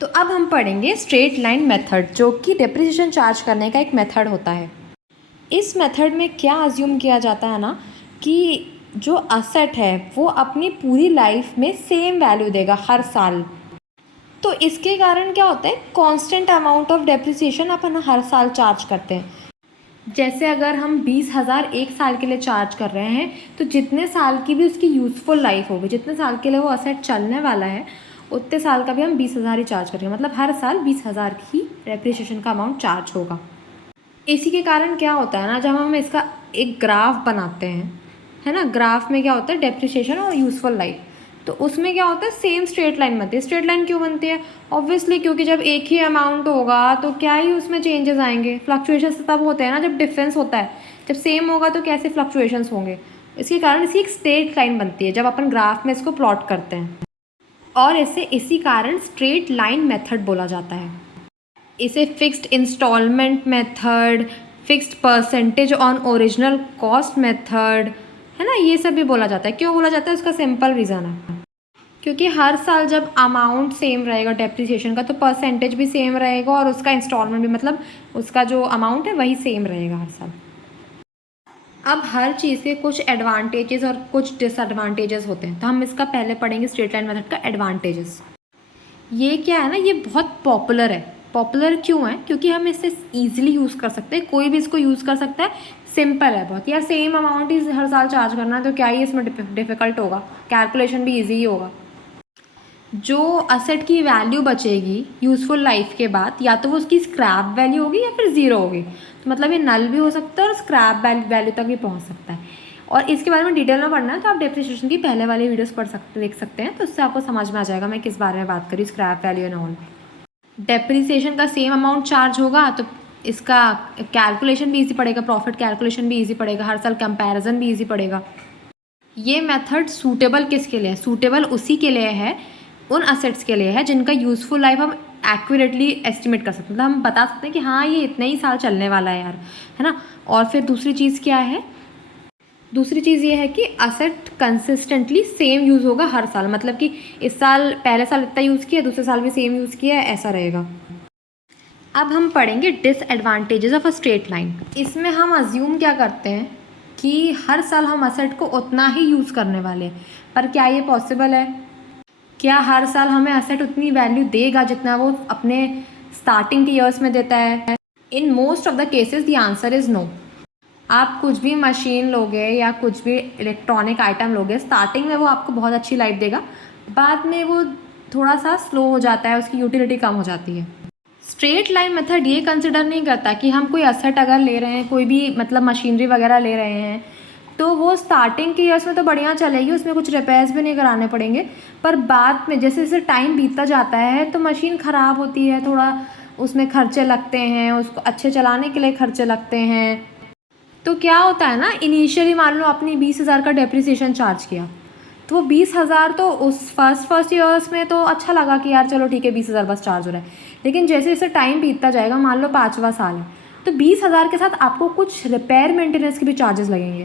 तो अब हम पढ़ेंगे स्ट्रेट लाइन मेथड, जो कि डेप्रिसिएशन चार्ज करने का एक मेथड होता है। इस मेथड में क्या अज्यूम किया जाता है ना कि जो असेट है वो अपनी पूरी लाइफ में सेम वैल्यू देगा हर साल। तो इसके कारण क्या होता है, कांस्टेंट अमाउंट ऑफ डेप्रिसिएशन अपन हर साल चार्ज करते हैं। जैसे अगर हम 20,000 एक साल के लिए चार्ज कर रहे हैं, तो जितने साल की भी उसकी यूज़फुल लाइफ होगी, जितने साल के लिए वो असेट चलने वाला है, उतने साल का भी हम 20,000 ही चार्ज करेंगे। मतलब हर साल 20,000 ही डेप्रिसिएशन का अमाउंट चार्ज होगा। इसी के कारण क्या होता है ना, जब हम इसका एक ग्राफ बनाते हैं, है ना, ग्राफ में क्या होता है, डेप्रिसिएशन और यूज़फुल लाइफ, तो उसमें क्या होता है, सेम स्ट्रेट लाइन बनती है। स्ट्रेट लाइन क्यों बनती है? ऑब्वियसली क्योंकि जब एक ही अमाउंट होगा तो क्या ही उसमें चेंजेस आएंगे। फ्लक्चुएशंस तब होते हैं ना जब डिफरेंस होता है। जब सेम होगा तो कैसे फ्लक्चुएशंस होंगे? इसके कारण इसकी एक स्ट्रेट लाइन बनती है जब अपन ग्राफ में इसको प्लॉट करते हैं, और इसी कारण स्ट्रेट लाइन मेथड बोला जाता है। इसे fixed instalment method, fixed percentage on original cost method, है ना, ये सब भी बोला जाता है। क्यों बोला जाता है? उसका सिंपल रीज़न है, क्योंकि हर साल जब अमाउंट सेम रहेगा डेप्रिसिएशन का, तो परसेंटेज भी सेम रहेगा और उसका इंस्टॉलमेंट भी, मतलब उसका जो अमाउंट है वही सेम रहेगा हर साल। अब हर चीज़ के कुछ एडवांटेजेस और कुछ डिसएडवांटेजेस होते हैं, तो हम इसका पहले पढ़ेंगे स्ट्रेट लाइन मेथड का एडवांटेजेस। ये क्या है ना, ये बहुत पॉपुलर है। पॉपुलर क्यों है? क्योंकि हम इसे ईजिली यूज़ कर सकते हैं, कोई भी इसको यूज़ कर सकता है। सिंपल है बहुत यार, सेम अमाउंट ही हर साल चार्ज करना है तो क्या ही इसमें डिफ़िकल्ट होगा, कैलकुलेशन भी ईजी ही होगा। जो असेट की वैल्यू बचेगी यूज़फुल लाइफ के बाद, या तो वो उसकी स्क्रैप वैल्यू होगी या फिर ज़ीरो होगी। तो मतलब ये नल भी हो सकता है और स्क्रैप वैल्यू तक भी पहुंच सकता है। और इसके बारे में डिटेल में पढ़ना है तो आप डेप्रिसिएशन की पहले वाली वीडियोस देख सकते हैं, तो उससे आपको समझ में आ जाएगा मैं किस बारे में बात करी, scrap value and all. Depreciation का सेम अमाउंट चार्ज होगा तो इसका कैलकुलेशन भी ईजी पड़ेगा, प्रॉफिट कैलकुलेशन भी ईजी पड़ेगा, हर साल कंपैरिजन भी ईजी पड़ेगा। ये मेथड सूटेबल किसके लिए है? सूटेबल उसी के लिए है, उन असेट्स के लिए है जिनका यूज़फुल लाइफ हम एक्यूरेटली एस्टिमेट कर सकते हैं। मतलब हम बता सकते हैं कि हाँ ये इतने ही साल चलने वाला है यार, है ना। और फिर दूसरी चीज़ क्या है? दूसरी चीज़ ये है कि असेट कंसिस्टेंटली सेम यूज़ होगा हर साल। मतलब कि इस साल, पहले साल इतना यूज़ किया, दूसरे साल भी सेम यूज़ किया, ऐसा रहेगा। अब हम पढ़ेंगे disadvantages of a straight line. इसमें हम अज्यूम क्या करते हैं कि हर साल हम असेट को उतना ही यूज़ करने वाले हैं, पर क्या ये पॉसिबल है? क्या हर साल हमें असेट उतनी वैल्यू देगा जितना वो अपने स्टार्टिंग के ईयर्स में देता है? In most of the cases the answer is no. आप कुछ भी मशीन लोगे या कुछ भी इलेक्ट्रॉनिक आइटम लोगे, स्टार्टिंग में वो आपको बहुत अच्छी लाइफ देगा, बाद में वो थोड़ा सा स्लो हो जाता है, उसकी यूटिलिटी कम हो जाती है। स्ट्रेट लाइन मेथड ये कंसिडर नहीं करता कि हम कोई असेट अगर ले रहे हैं, कोई भी मतलब मशीनरी वगैरह ले रहे हैं, तो वो स्टार्टिंग के ईयर्स में तो बढ़िया चलेगी, उसमें कुछ रिपेयर्स भी नहीं कराने पड़ेंगे, पर बाद में जैसे जैसे टाइम बीतता जाता है तो मशीन ख़राब होती है, थोड़ा उसमें खर्चे लगते हैं, उसको अच्छे चलाने के लिए खर्चे लगते हैं। तो क्या होता है ना, इनिशियली मान लो आपने 20,000 का डेप्रिसिएशन चार्ज किया, तो वो 20,000 तो उस फर्स्ट ईयर्स में तो अच्छा लगा कि यार चलो ठीक है 20,000 बस चार्ज हो रहा है। लेकिन जैसे जैसे टाइम बीतता जाएगा, मान लो 5वां साल है, तो 20,000 के साथ आपको कुछ रिपेयर मेंटेनेंस के भी चार्जेस लगेंगे,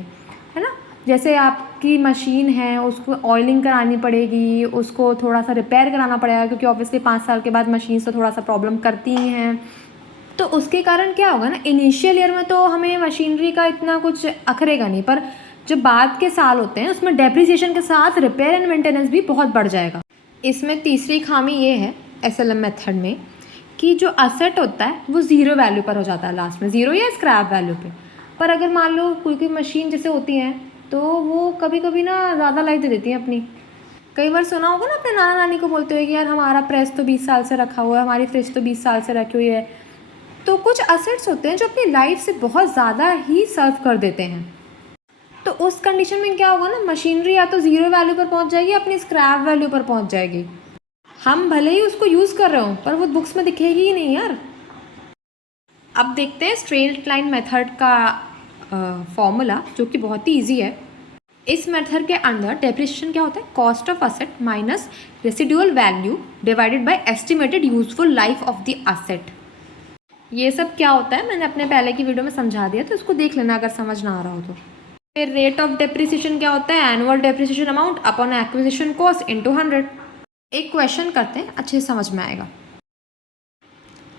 है ना। जैसे आपकी मशीन है, उसको ऑयलिंग करानी पड़ेगी, उसको थोड़ा सा रिपेयर कराना पड़ेगा, क्योंकि ऑब्वियसली 5 साल के बाद मशीन तो थोड़ा सा प्रॉब्लम करती ही हैं। तो उसके कारण क्या होगा ना, इनिशियल ईयर में तो हमें मशीनरी का इतना कुछ अखरेगा नहीं, पर जो बाद के साल होते हैं उसमें डेप्रिसिएशन के साथ रिपेयर एंड मेंटेनेंस भी बहुत बढ़ जाएगा। इसमें तीसरी खामी ये है एसएलएम मेथड में कि जो असेट होता है वो ज़ीरो वैल्यू पर हो जाता है, लास्ट में ज़ीरो या स्क्रैप वैल्यू पे। पर अगर मान लो कोई मशीन जैसे होती हैं, तो वो कभी कभी ना ज़्यादा लाइफ दे देती हैं अपनी। कई बार सुना होगा ना अपने नाना नानी को बोलते हुए कि यार हमारा प्रेस तो 20 साल से रखा हुआ है, हमारी फ्रिज तो 20 साल से रखी हुई है। तो कुछ असेट्स होते हैं जो अपनी लाइफ से बहुत ज़्यादा ही सर्व कर देते हैं। तो उस कंडीशन में क्या होगा ना, मशीनरी या तो ज़ीरो वैल्यू पर पहुंच जाएगी, अपनी स्क्रैप वैल्यू पर पहुंच जाएगी। हम भले ही उसको यूज़ कर रहे हो, पर वो बुक्स में दिखेगी ही नहीं यार। अब देखते हैं स्ट्रेट लाइन मेथड का फॉर्मूला, जो कि बहुत ही ईजी है। इस मेथड के अंदर डेप्रिसिएशन क्या होता है? Cost of asset minus residual value divided by estimated useful life of the asset. ये सब क्या होता है मैंने अपने पहले की वीडियो में समझा दिया, तो इसको देख लेना अगर समझ ना आ रहा हो तो। फिर रेट ऑफ डेप्रिसिएशन क्या होता है? Annual depreciation amount upon acquisition cost into 100। एक क्वेश्चन करते हैं, अच्छे से समझ में आएगा।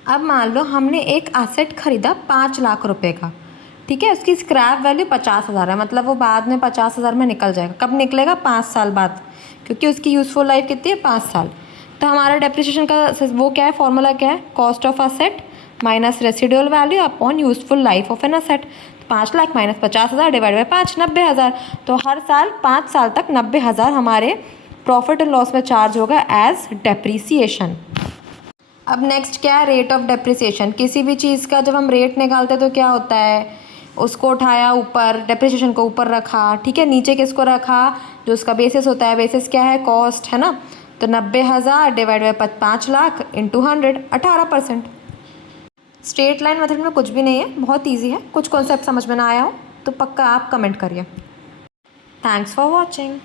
अब मान लो हमने एक एसेट खरीदा 5 लाख रुपए का, ठीक है। उसकी स्क्रैप वैल्यू 50,000 है, मतलब वो बाद में 50,000 में निकल जाएगा। कब निकलेगा? 5 साल बाद, क्योंकि उसकी यूज़फुल लाइफ कितनी है? 5 साल। तो हमारा डेप्रिसिएशन का वो क्या है, फॉर्मूला क्या है? Cost of asset minus residual value upon useful life of an asset. 5 lakh minus 50,000 divide by 5, 90,000। तो हर साल 5 साल तक 90,000 हमारे प्रॉफिट एंड लॉस में चार्ज होगा एज डेप्रीसिएशन। अब नेक्स्ट क्या है? Rate of depreciation. किसी भी चीज़ का जब हम रेट निकालते हैं तो क्या होता है? उसको उठाया ऊपर, डेप्रिसिएशन को ऊपर रखा, ठीक है। नीचे किसको रखा? जो उसका बेसिस होता है। बेसिस क्या है? कॉस्ट, है ना। तो 90,000 divide by 5 lakh into 100, 18%। Straight line method में कुछ भी नहीं है, बहुत ईजी है। कुछ कॉन्सेप्ट समझ में ना आया हो तो पक्का आप कमेंट करिए। Thanks for watching.